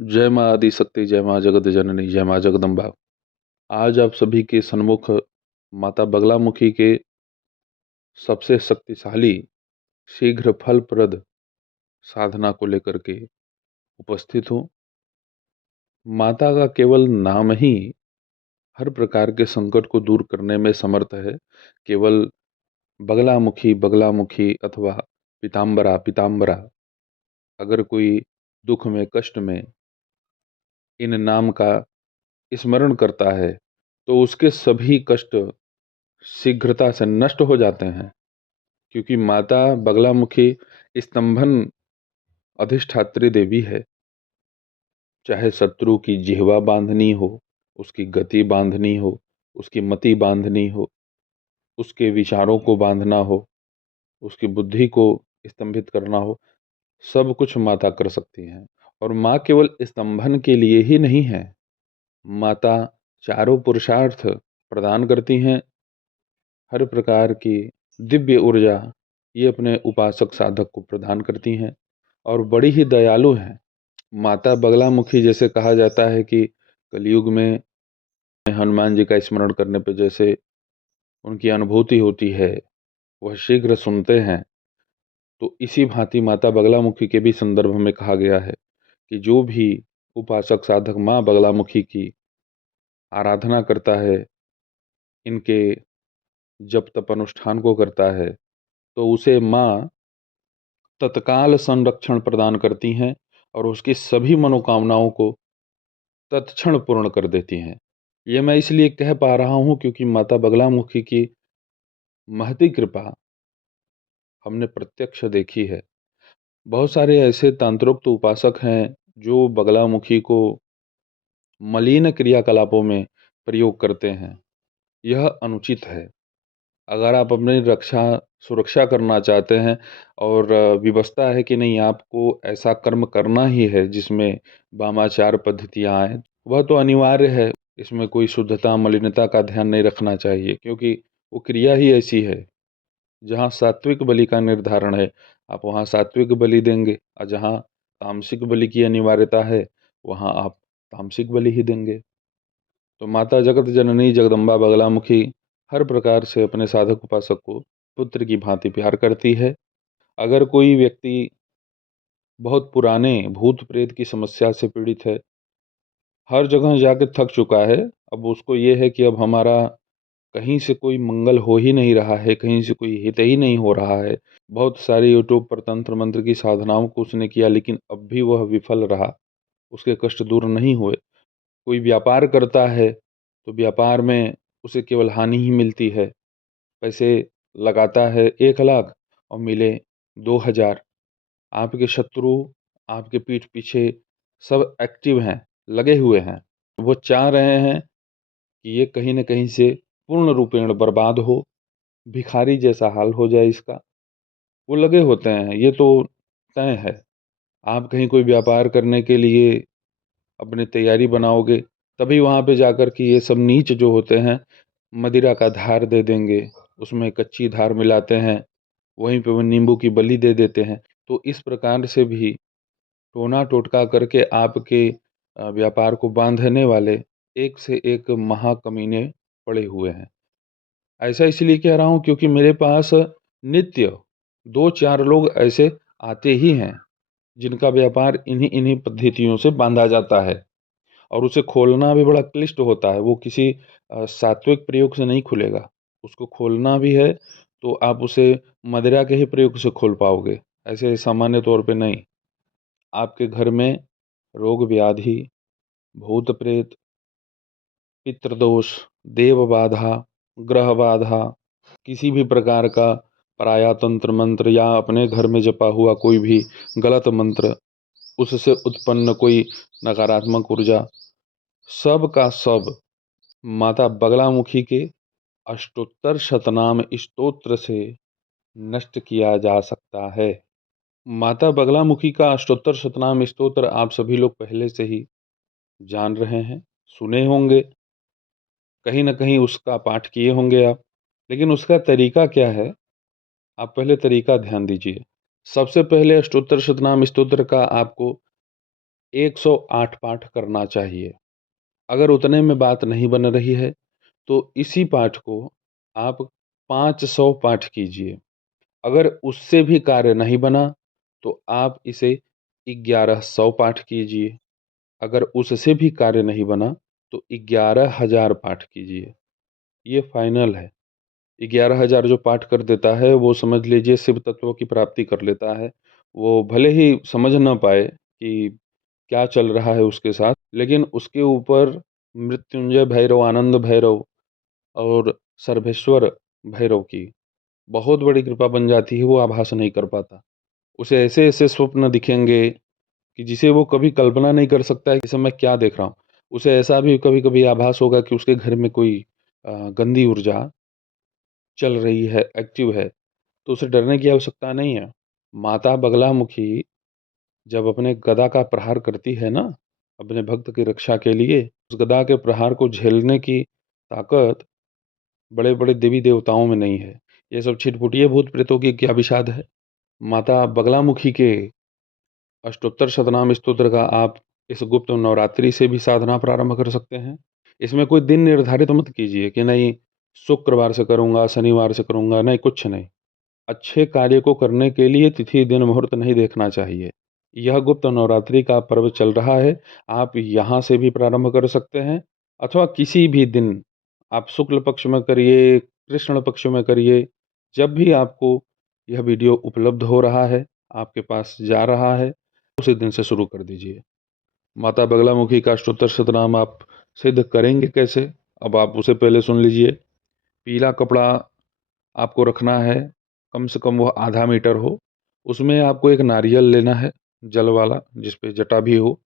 जय माँ आदिशक्ति, जय माँ जगत जननी, जय माँ जगदम्बा। आज आप सभी के सन्मुख माता बगलामुखी के सबसे शक्तिशाली शीघ्र फलप्रद साधना को लेकर के उपस्थित हूँ। माता का केवल नाम ही हर प्रकार के संकट को दूर करने में समर्थ है। केवल बगलामुखी बगलामुखी अथवा पीताम्बरा पीताम्बरा, अगर कोई दुख में कष्ट में इन नाम का स्मरण करता है तो उसके सभी कष्ट शीघ्रता से नष्ट हो जाते हैं। क्योंकि माता बगलामुखी स्तंभन अधिष्ठात्री देवी है। चाहे शत्रु की जिह्वा बांधनी हो, उसकी गति बांधनी हो, उसकी मति बांधनी हो, उसके विचारों को बांधना हो, उसकी बुद्धि को स्तंभित करना हो, सब कुछ माता कर सकती हैं। और माँ केवल स्तंभन के लिए ही नहीं है, माता चारों पुरुषार्थ प्रदान करती हैं। हर प्रकार की दिव्य ऊर्जा ये अपने उपासक साधक को प्रदान करती हैं और बड़ी ही दयालु हैं। माता बगलामुखी, जैसे कहा जाता है कि कलयुग में हनुमान जी का स्मरण करने पर जैसे उनकी अनुभूति होती है, वह शीघ्र सुनते हैं, तो इसी भांति माता बगलामुखी के भी संदर्भ में कहा गया है कि जो भी उपासक साधक माँ बगलामुखी की आराधना करता है, इनके जप तप अनुष्ठान को करता है, तो उसे माँ तत्काल संरक्षण प्रदान करती हैं और उसकी सभी मनोकामनाओं को तत्क्षण पूर्ण कर देती हैं। ये मैं इसलिए कह पा रहा हूँ क्योंकि माता बगलामुखी की महती कृपा हमने प्रत्यक्ष देखी है। बहुत सारे ऐसे तांत्रोक्त उपासक हैं जो बगलामुखी को मलिन क्रियाकलापों में प्रयोग करते हैं। यह अनुचित है। अगर आप अपनी रक्षा सुरक्षा करना चाहते हैं और विवशता है कि नहीं, आपको ऐसा कर्म करना ही है जिसमें वामाचार पद्धतियाँ आए, वह तो अनिवार्य है। इसमें कोई शुद्धता मलिनता का ध्यान नहीं रखना चाहिए, क्योंकि वो क्रिया ही ऐसी है। जहाँ सात्विक बलि का निर्धारण है, आप वहाँ सात्विक बलि देंगे, और जहाँ तामसिक बलि की अनिवार्यता है, वहाँ आप तामसिक बलि ही देंगे। तो माता जगत जननी जगदम्बा बगलामुखी हर प्रकार से अपने साधक उपासक को पुत्र की भांति प्यार करती है। अगर कोई व्यक्ति बहुत पुराने भूत प्रेत की समस्या से पीड़ित है, हर जगह जाके थक चुका है, अब उसको ये है कि अब हमारा कहीं से कोई मंगल हो ही नहीं रहा है, कहीं से कोई हित ही नहीं हो रहा है। बहुत सारे यूट्यूब पर तंत्र मंत्र की साधनाओं को उसने किया, लेकिन अब भी वह विफल रहा, उसके कष्ट दूर नहीं हुए। कोई व्यापार करता है तो व्यापार में उसे केवल हानि ही मिलती है। पैसे लगाता है 1 लाख और मिले 2 हजार। आपके शत्रु आपके पीठ पीछे सब एक्टिव हैं, लगे हुए हैं। वो चाह रहे हैं कि ये कहीं न कहीं से पूर्ण रूपेण बर्बाद हो, भिखारी जैसा हाल हो जाए इसका। वो लगे होते हैं, ये तो तय है। आप कहीं कोई व्यापार करने के लिए अपनी तैयारी बनाओगे, तभी वहाँ पे जाकर के ये सब नीच जो होते हैं, मदिरा का धार दे देंगे, उसमें कच्ची धार मिलाते हैं, वहीं पे वो नींबू की बलि दे देते हैं। तो इस प्रकार से भी टोना टोटका करके आपके व्यापार को बांधने वाले एक से एक महाकमीने पड़े हुए हैं। ऐसा इसलिए कह रहा हूँ क्योंकि मेरे पास नित्य 2-4 लोग ऐसे आते ही हैं, जिनका व्यापार इन्हीं इन्हीं पद्धतियों से बांधा जाता है और उसे खोलना भी बड़ा क्लिष्ट होता है। वो किसी सात्विक प्रयोग से नहीं खुलेगा। उसको खोलना भी है तो आप उसे मदिरा के ही प्रयोग से खोल पाओगे, ऐसे सामान्य तौर पे नहीं। आपके घर में रोग व्याधि, भूत प्रेत, पितृदोष, देव बाधा, ग्रह बाधा, किसी भी प्रकार का पराया तंत्र मंत्र या अपने घर में जपा हुआ कोई भी गलत मंत्र, उससे उत्पन्न कोई नकारात्मक ऊर्जा, सब का सब माता बगलामुखी के अष्टोत्तर शतनाम स्तोत्र से नष्ट किया जा सकता है। माता बगलामुखी का अष्टोत्तर शतनाम स्तोत्र आप सभी लोग पहले से ही जान रहे हैं, सुने होंगे, कहीं न कहीं उसका पाठ किए होंगे आप। लेकिन उसका तरीका क्या है, आप पहले तरीका ध्यान दीजिए। सबसे पहले अष्टोत्तर शतनाम स्तोत्र का आपको 108 पाठ करना चाहिए। अगर उतने में बात नहीं बन रही है तो इसी पाठ को आप 500 पाठ कीजिए। अगर उससे भी कार्य नहीं बना तो आप इसे 1100 पाठ कीजिए। अगर उससे भी कार्य नहीं बना तो 11,000 पाठ कीजिए। ये फाइनल है। 11,000 जो पाठ कर देता है वो समझ लीजिए शिव तत्व की प्राप्ति कर लेता है। वो भले ही समझ ना पाए कि क्या चल रहा है उसके साथ, लेकिन उसके ऊपर मृत्युंजय भैरव, आनंद भैरव और सर्वेश्वर भैरव की बहुत बड़ी कृपा बन जाती है। वो आभास नहीं कर पाता। उसे ऐसे ऐसे स्वप्न दिखेंगे कि जिसे वो कभी कल्पना नहीं कर सकता है कि इस समय मैं क्या देख रहा हूँ। उसे ऐसा भी कभी कभी आभास होगा कि उसके घर में कोई गंदी ऊर्जा चल रही है, एक्टिव है। तो उसे डरने की आवश्यकता नहीं है। माता बगलामुखी जब अपने गदा का प्रहार करती है ना, अपने भक्त की रक्षा के लिए, उस गदा के प्रहार को झेलने की ताकत बड़े बड़े देवी देवताओं में नहीं है। ये सब छिटपुटिये भूत प्रेतों की क्या विषाद है। माता बगलामुखी के अष्टोत्तर शतनाम स्तोत्र का आप इस गुप्त नवरात्रि से भी साधना प्रारंभ कर सकते हैं। इसमें कोई दिन निर्धारित मत कीजिए कि नहीं शुक्रवार से करूंगा, शनिवार से करूंगा, नहीं कुछ नहीं। अच्छे कार्य को करने के लिए तिथि दिन मुहूर्त नहीं देखना चाहिए। यह गुप्त नवरात्रि का पर्व चल रहा है। आप यहाँ से भी प्रारंभ कर सकते हैं अथवा किसी भी दिन आप शुक्ल पक्ष में करिए, कृष्ण पक्ष में करिए। जब भी आपको यह वीडियो उपलब्ध हो रहा है, आपके पास जा रहा है, उसी दिन से शुरू कर दीजिए। माता बगलामुखी का अष्टोत्तर शतनाम आप सिद्ध करेंगे कैसे? अब आप उसे पहले सुन लीजिए। पीला कपड़ा आपको रखना है, कम से कम वह आधा मीटर हो। उसमें आपको एक नारियल लेना है, जल वाला, जिस पे जटा भी हो।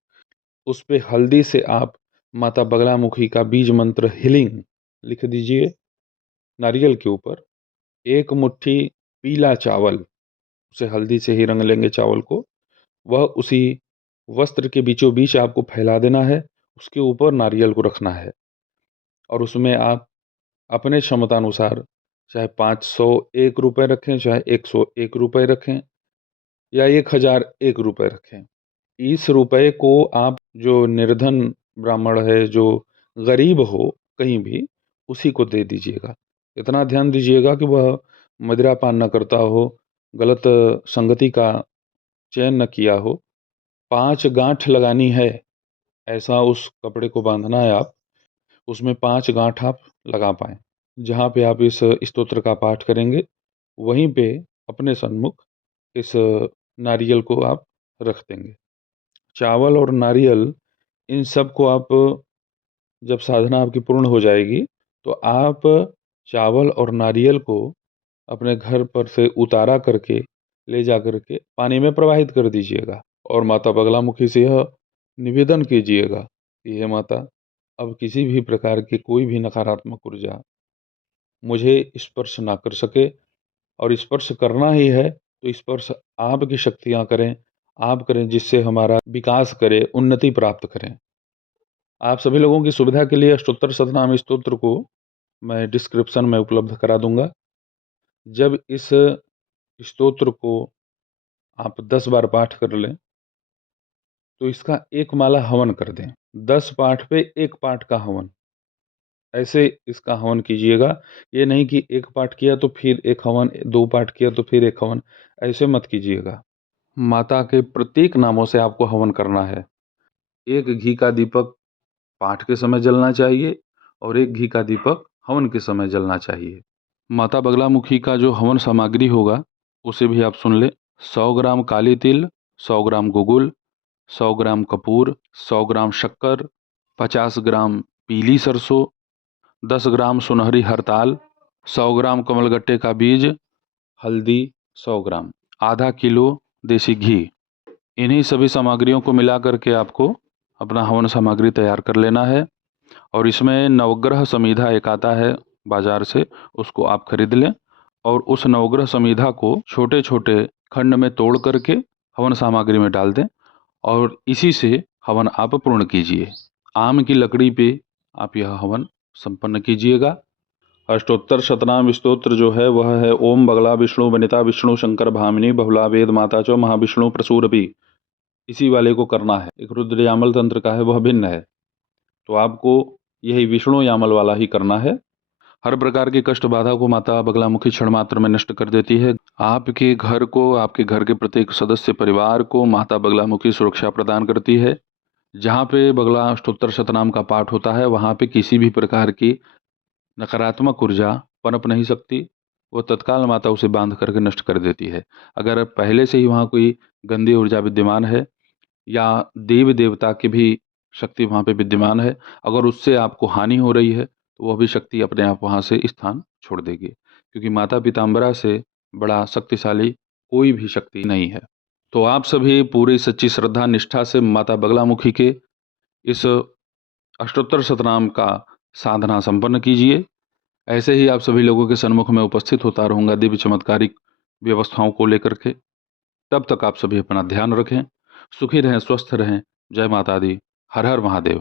उस पे हल्दी से आप माता बगलामुखी का बीज मंत्र हीलिंग लिख दीजिए नारियल के ऊपर। एक मुट्ठी पीला चावल, उसे हल्दी से ही रंग लेंगे चावल को, वह उसी वस्त्र के बीचों बीच आपको फैला देना है। उसके ऊपर नारियल को रखना है और उसमें आप अपने क्षमतानुसार चाहे 501 रुपये रखें, चाहे 101 रुपये रखें या 1001 रुपये रखें। इस रुपए को आप जो निर्धन ब्राह्मण है, जो गरीब हो कहीं भी, उसी को दे दीजिएगा। इतना ध्यान दीजिएगा कि वह मदिरापान न करता हो, गलत संगति का चयन न किया हो। 5 गांठ लगानी है, ऐसा उस कपड़े को बांधना है आप, उसमें 5 गांठ आप लगा पाएँ। जहाँ पे आप इस स्तोत्र का पाठ करेंगे, वहीं पे अपने सन्मुख इस नारियल को आप रख देंगे। चावल और नारियल, इन सब को आप जब साधना आपकी पूर्ण हो जाएगी, तो आप चावल और नारियल को अपने घर पर से उतारा करके ले जा करके पानी में प्रवाहित कर दीजिएगा और माता बगलामुखी से यह निवेदन कीजिएगा कि हे माता, अब किसी भी प्रकार की कोई भी नकारात्मक ऊर्जा मुझे स्पर्श ना कर सके, और स्पर्श करना ही है तो स्पर्श आपकी शक्तियाँ करें, आप करें, जिससे हमारा विकास करे, उन्नति प्राप्त करें। आप सभी लोगों की सुविधा के लिए अष्टोत्तर शतनाम स्तोत्र को मैं डिस्क्रिप्शन में उपलब्ध करा दूंगा। जब इस स्तोत्र को आप 10 बार पाठ कर लें तो इसका एक माला हवन कर दें। 10 पाठ पे एक पाठ का हवन, ऐसे इसका हवन कीजिएगा। ये नहीं कि एक पाठ किया तो फिर एक हवन, 2 पाठ किया तो फिर एक हवन, ऐसे मत कीजिएगा। माता के प्रत्येक नामों से आपको हवन करना है। एक घी का दीपक पाठ के समय जलना चाहिए और एक घी का दीपक हवन के समय जलना चाहिए। माता बगलामुखी का जो हवन सामग्री होगा उसे भी आप सुन लें। 100 ग्राम काली तिल, 100 ग्राम गुगुल, 100 ग्राम कपूर, 100 ग्राम शक्कर, 50 ग्राम पीली सरसों, 10 ग्राम सुनहरी हरताल, 100 ग्राम कमलगट्टे का बीज, हल्दी 100 ग्राम, आधा किलो देसी घी। इन्हीं सभी सामग्रियों को मिला करके आपको अपना हवन सामग्री तैयार कर लेना है। और इसमें नवग्रह समीधा एक आता है बाजार से, उसको आप खरीद लें और उस नवग्रह समीधा को छोटे छोटे खंड में तोड़ करके हवन सामग्री में डाल दें और इसी से हवन आप पूर्ण कीजिए। आम की लकड़ी पे आप यह हवन संपन्न कीजिएगा। अष्टोत्तर शतनाम स्तोत्र जो है वह है ओम बगला विष्णु वनिता विष्णु शंकर भामिनी बहुला वेद माता चो महाविष्णु प्रसूरभि। इसी वाले को करना है। एक रुद्र यामल तंत्र का है, वह भिन्न है, तो आपको यही विष्णु यामल वाला ही करना है। हर प्रकार की कष्ट बाधा को माता बगलामुखी क्षण मात्र में नष्ट कर देती है। आपके घर को, आपके घर के प्रत्येक सदस्य परिवार को माता बगलामुखी सुरक्षा प्रदान करती है। जहाँ पे बगला अष्टोत्तर शतनाम का पाठ होता है, वहाँ पे किसी भी प्रकार की नकारात्मक ऊर्जा पनप नहीं सकती। वो तत्काल माता उसे बांध करके नष्ट कर देती है। अगर पहले से ही वहाँ कोई गंदी ऊर्जा विद्यमान है या देव देवता की भी शक्ति वहाँ पे विद्यमान है, अगर उससे आपको हानि हो रही है, तो वह भी शक्ति अपने आप वहाँ से स्थान छोड़ देगी, क्योंकि माता पीताम्बरा से बड़ा शक्तिशाली कोई भी शक्ति नहीं है। तो आप सभी पूरी सच्ची श्रद्धा निष्ठा से माता बगलामुखी के इस अष्टोत्तर शतनाम का साधना संपन्न कीजिए। ऐसे ही आप सभी लोगों के सन्मुख में उपस्थित होता रहूँगा दिव्य चमत्कारिक व्यवस्थाओं को लेकर के। तब तक आप सभी अपना ध्यान रखें, सुखी रहें, स्वस्थ रहें। जय माता दी। हर हर महादेव।